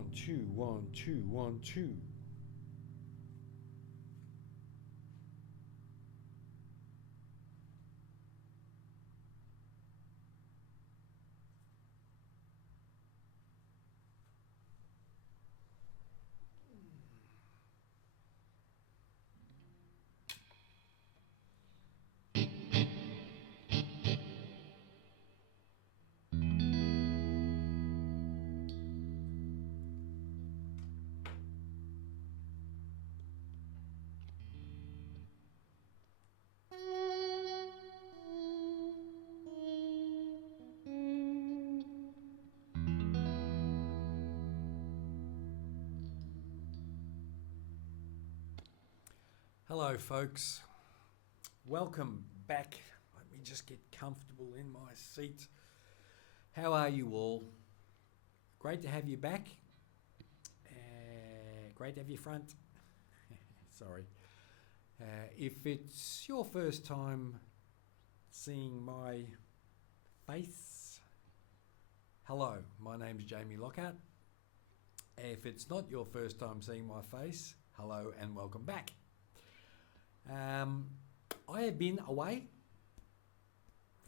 1 2 1 2 1 2. Hello folks, welcome back. Let me just get comfortable in my seat. How are you all? Great to have you back. Great to have you front. Sorry. If it's your first time seeing my face, hello, my name's Jamie Lockhart. If it's not your first time seeing my face, hello and welcome back. I have been away.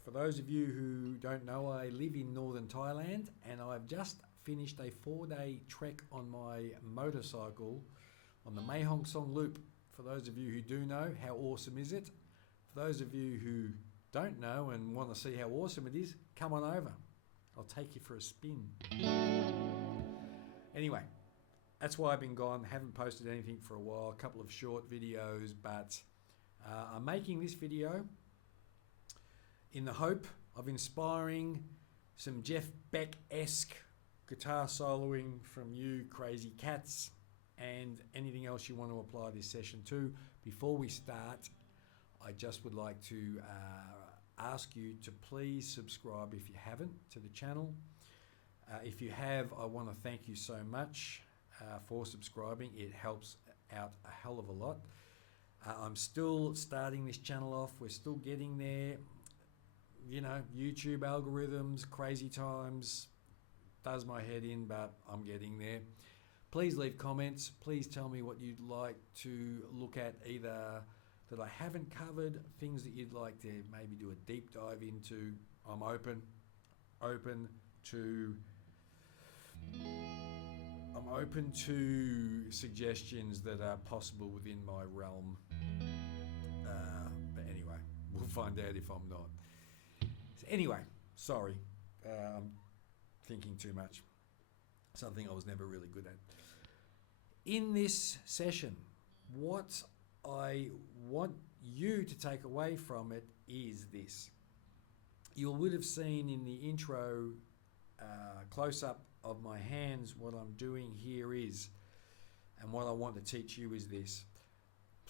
For those of you who don't know, I live in northern Thailand and I've just finished a 4-day trek on my motorcycle on the Mae Hong Song Loop. For those of you who do know, how awesome is it? For those of you who don't know and want to see how awesome it is, come on over. I'll take you for a spin. Anyway, that's why I've been gone. Haven't posted anything for a while, a couple of short videos, but I'm making this video in the hope of inspiring some Jeff Beck-esque guitar soloing from you crazy cats and anything else you want to apply this session to. Before we start, I just would like to ask you to please subscribe if you haven't to the channel. If you have, I want to thank you so much for subscribing. It helps out a hell of a lot. I'm still starting this channel off. We're still getting there. You know, YouTube algorithms, crazy times, does my head in, but I'm getting there. Please leave comments. Please tell me what you'd like to look at, either that I haven't covered, things that you'd like to maybe do a deep dive into. I'm open to suggestions that are possible within my realm. But anyway, we'll find out if I'm not. So anyway, sorry, I'm thinking too much. Something I was never really good at. In this session, what I want you to take away from it is this. You would have seen in the intro close-up of my hands, what I'm doing here is, and what I want to teach you is this: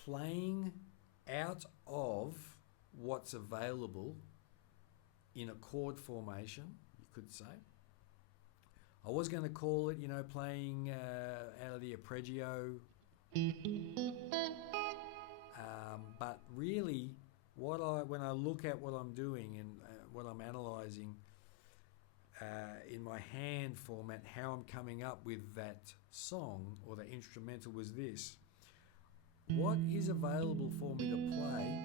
playing out of what's available in a chord formation, you could say. I was going to call it, playing out of the arpeggio, but really, when I look at what I'm doing and what I'm analysing in my hand format, how I'm coming up with that song or the instrumental was this: what is available for me to play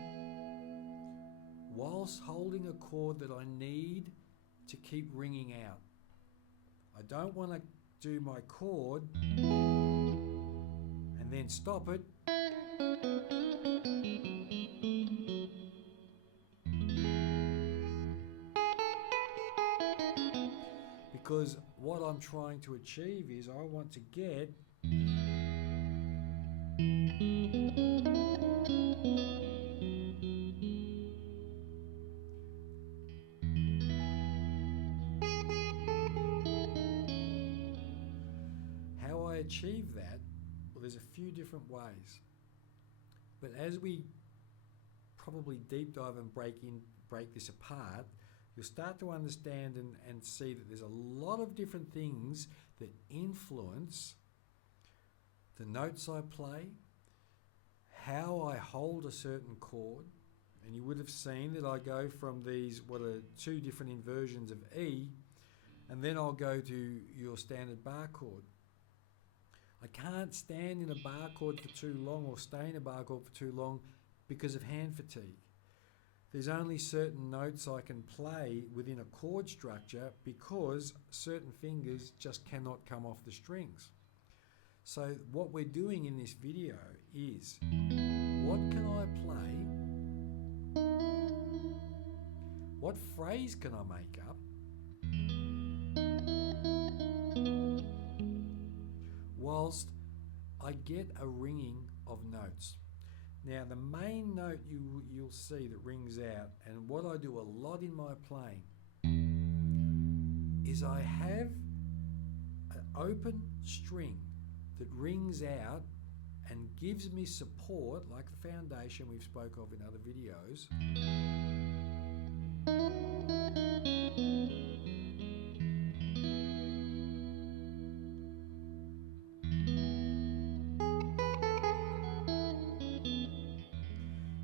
whilst holding a chord that I need to keep ringing out. I don't want to do my chord and then stop it because what I'm trying to achieve is I want to get how I achieve that. Well, there's a few different ways, but as we probably deep dive and break this apart, you'll start to understand and see that there's a lot of different things that influence the notes I play, how I hold a certain chord. And you would have seen that I go from these, what are two different inversions of E, and then I'll go to your standard bar chord. I can't stand in a bar chord for too long or stay in a bar chord for too long because of hand fatigue. There's only certain notes I can play within a chord structure because certain fingers just cannot come off the strings. So what we're doing in this video is, what can I play? What phrase can I make up whilst I get a ringing of notes? Now the main note you'll see that rings out, and what I do a lot in my playing, is I have an open string that rings out and gives me support, like the foundation we've spoke of in other videos.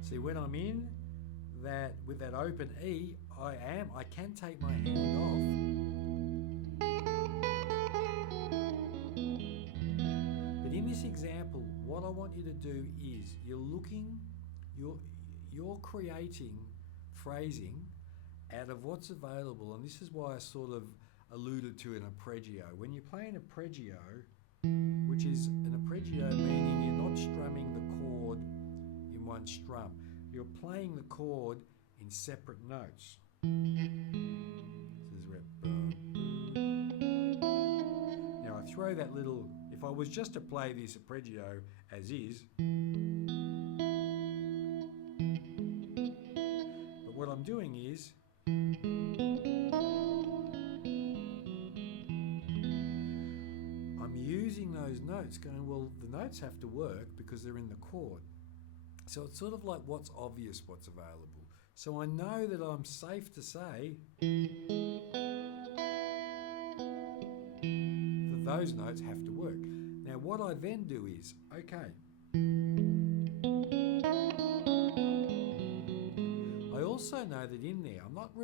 See, when I'm in that with that open E, I can take my hand off. But in this example, what I want you to do is you're creating phrasing out of what's available, and this is why I sort of alluded to an arpeggio. When you play an arpeggio, which is an arpeggio meaning you're not strumming the chord in one strum, you're playing the chord in separate notes. This is where now I throw that little, if I was just to play this arpeggio as is, but what I'm doing is I'm using those notes, going, well, the notes have to work because they're in the chord. So it's sort of like what's obvious, what's available. So I know that I'm safe to say that those notes have to work. Now what I then do is, okay, I also know that in there, I'm not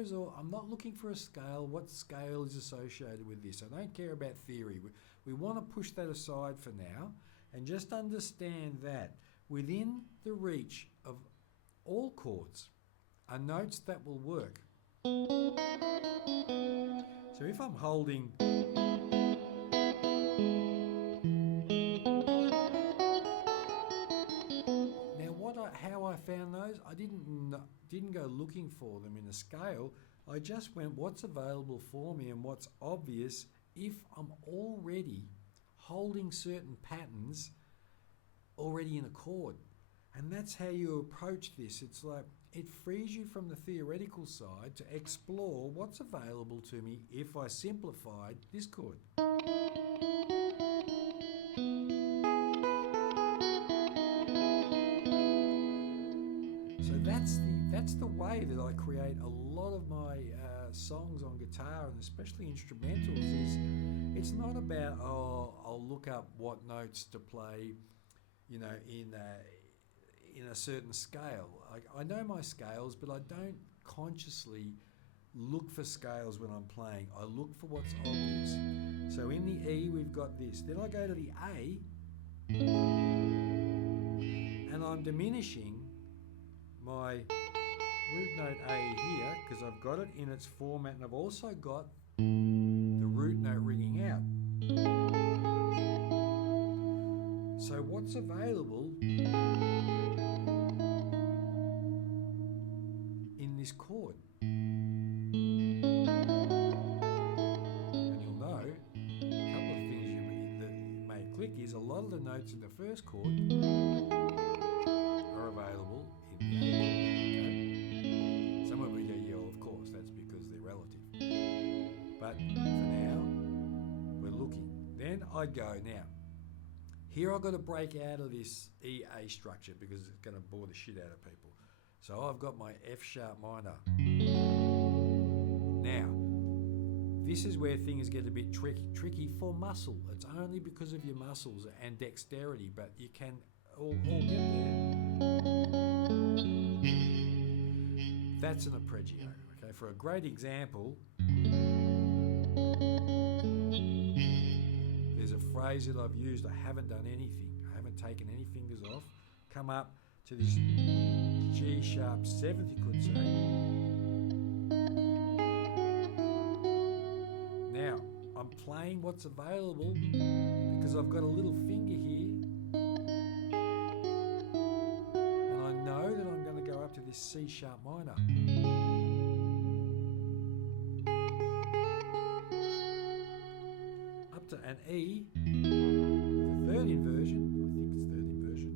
looking for a scale. What scale is associated with this? I don't care about theory. We want to push that aside for now and just understand that within the reach of all chords are notes that will work. So if I'm holding, how I found those, I didn't go looking for them in a scale. I just went, what's available for me and what's obvious if I'm already holding certain patterns already in a chord. And that's how you approach this. It's like, it frees you from the theoretical side to explore what's available to me if I simplified this chord. So that's the way that I create a lot of my songs on guitar, and especially instrumentals. Is it's not about, oh, I'll look up what notes to play, in a certain scale. I know my scales, but I don't consciously look for scales when I'm playing. I look for what's obvious. So in the E we've got this. Then I go to the A, and I'm diminishing my root note A here because I've got it in its format, and I've also got the root note ringing out. So what's available in this chord? And you'll know, a couple of things that may click is a lot of the notes in the first chord are available in the A chord. Okay? Some of you go, yeah, of course, that's because they're relative. But for now, we're looking. Then I go, now, here I've got to break out of this E-A structure because it's going to bore the shit out of people. So I've got my F sharp minor. Now, this is where things get a bit tricky for muscle. It's only because of your muscles and dexterity, but you can all get there. That's an arpeggio. Okay, for a great example, there's there's a phrase that I've used. I haven't done anything. I haven't taken any fingers off. Come up to this G sharp 7th, you could say. Now, I'm playing what's available because I've got a little finger here. And I know that I'm going to go up to this C sharp minor. Up to an E with a 3rd inversion. I think it's 3rd inversion.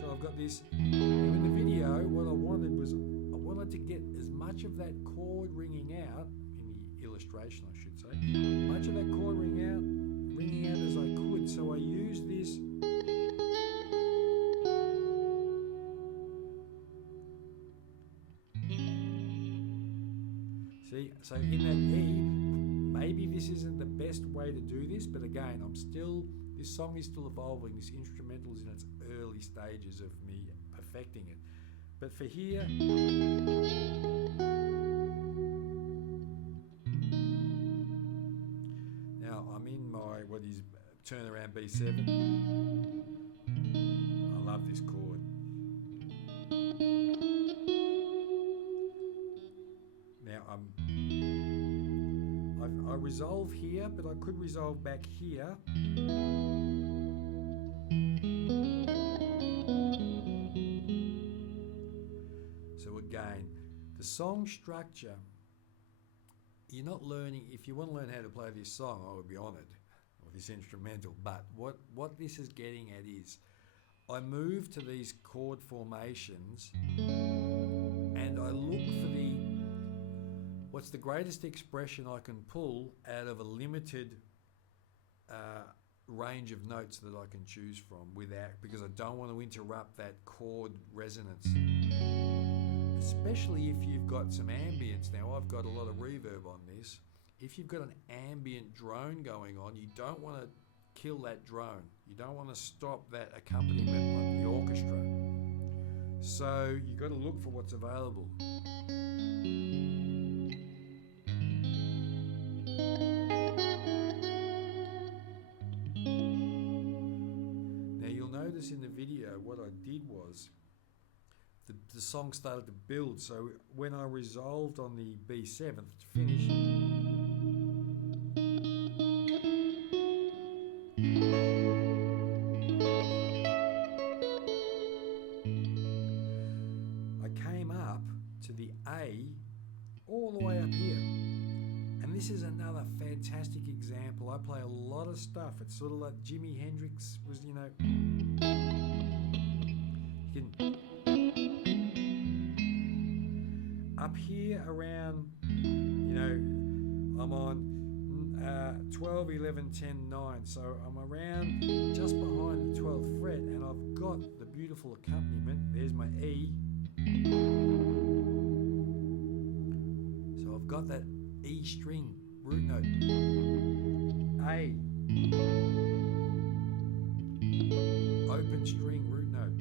So I've got this. Now in the video, what I wanted was I wanted to get as much of that chord ringing out, in the illustration I should say, much of that chord ringing out as I could. So I used this see, so in that E, maybe this isn't the best way to do this, but again, this song is still evolving. This instrumental is in its early stages of me perfecting it. But for here, now I'm in my, what is turnaround B7. I love this chord. Now I resolve here, but I could resolve back here. So again, the song structure, you're not learning. If you want to learn how to play this song, I would be honoured, or this instrumental, but what this is getting at is I move to these chord formations and I look for what's the greatest expression I can pull out of a limited range of notes that I can choose from because I don't want to interrupt that chord resonance. Especially if you've got some ambience. Now I've got a lot of reverb on this. If you've got an ambient drone going on, you don't want to kill that drone. You don't want to stop that accompaniment like the orchestra. So you've got to look for what's available. Now you'll notice in the video what I did was the song started to build, so when I resolved on the B7th to finish, I came up to the A all the way up here. And this is another fantastic example. I play a lot of stuff. It's sort of like Jimi Hendrix was, you know, you can up here around, you know, I'm on 12, 11, 10, 9. So I'm around just behind the 12th fret and I've got the beautiful accompaniment. There's my E. So I've got that E string root note. A. Open string root note.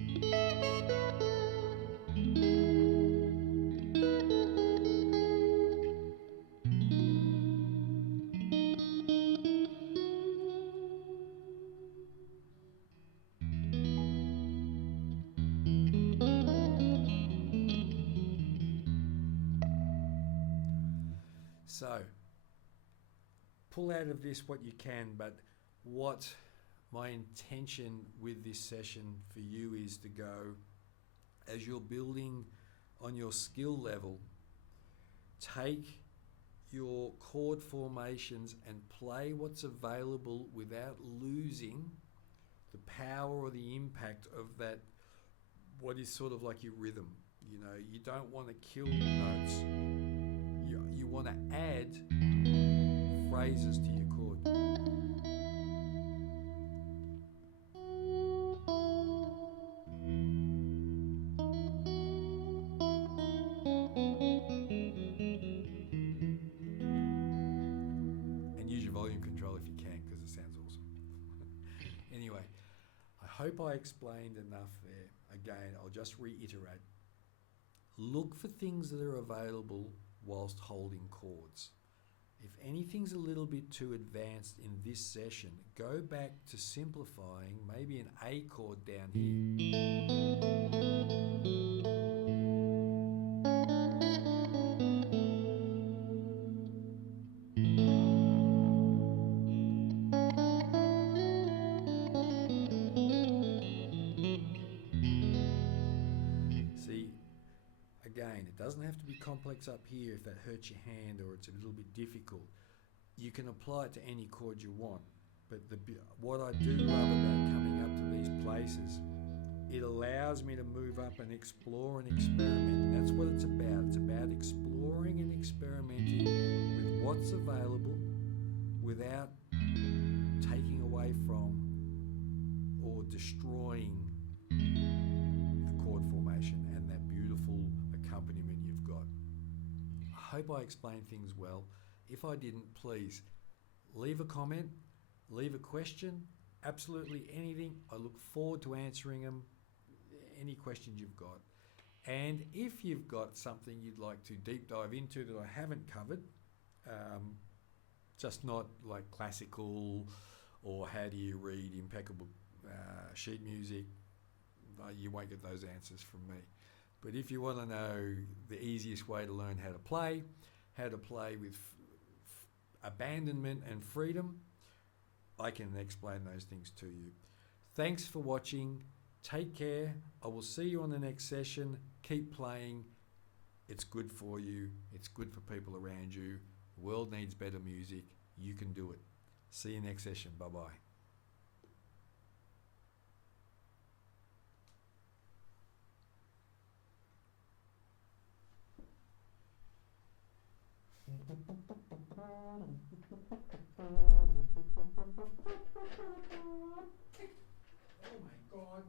So, pull out of this what you can, but what my intention with this session for you is to go, as you're building on your skill level, take your chord formations and play what's available without losing the power or the impact of that, what is sort of like your rhythm. You know, you don't want to kill notes. You want to add phrases to your chord. And use your volume control if you can, because it sounds awesome. Anyway, I hope I explained enough there. Again, I'll just reiterate. Look for things that are available whilst holding chords. If anything's a little bit too advanced in this session, go back to simplifying maybe an A chord down here. See, again, it doesn't have to be complex up here if that hurts your hand or it's a little bit difficult. You can apply it to any chord you want. But what I do love about coming up to these places, it allows me to move up and explore and experiment. That's what it's about. It's about exploring and experimenting with what's available without taking away from or destroying the chord formation and that beautiful accompaniment you've got. I hope I explained things well. If I didn't, please leave a comment, leave a question, absolutely anything. I look forward to answering them, any questions you've got. And if you've got something you'd like to deep dive into that I haven't covered, just not like classical or how do you read impeccable sheet music, you won't get those answers from me. But if you want to know the easiest way to learn how to play with abandonment and freedom, I can explain those things to you. Thanks for watching. Take care. I will see you on the next session. Keep playing. It's good for you. It's good for people around you. The world needs better music. You can do it. See you next session. Bye-bye. Oh my God.